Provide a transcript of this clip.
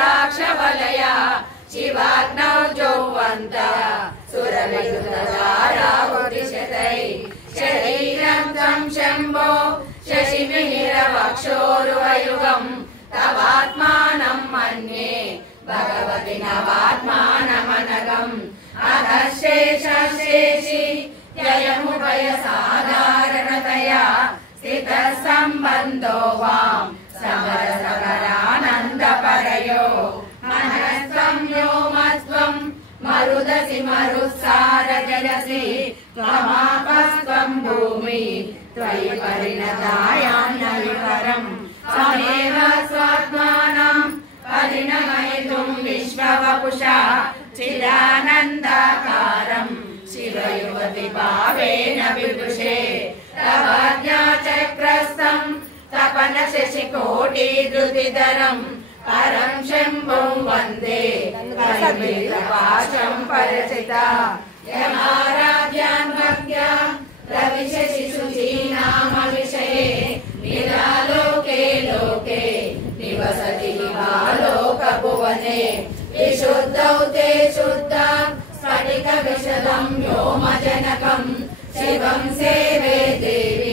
कटाक्षवलया शिवाग्नौ जौवन्त सुरविद्युतधारावतिशतै शरीरं तं शम्भो शशिमिहिरवक्षोरुहयुगं तवात्मानं मन्ये भगवति नवात्मानमनघम् अधः शेषशेषि ययमुभयसाधारणतया स्थितः सम्बन्धो वां समरसकरानन्दपरयो मनस्त्वं व्योमस्त्वं मरुदसि मरुत्सारजलसि त्वमापस्त्वं भूमि त्वयि परिणतायान्नविपरम् त्वमेव स्वात्मानं परिणमयितुं विश्ववपुषा चिदानन्दाकारम् शिवयुवति भावेन विभुषे तव ज्ञाचक्रस्थं तपनशशिकोटिधृतिधरम् परं शम्भुं वन्दे कलिमित्रपाशं परचिता यमाराध्यान् भक्त्या रविशशिशुचीनामविषये निरालोके लोके निवसति हिमालोकभुवने विशुद्धौ ते शुद्धा स्फटिकविशदं व्योमजनकं शिवं सेवे देवी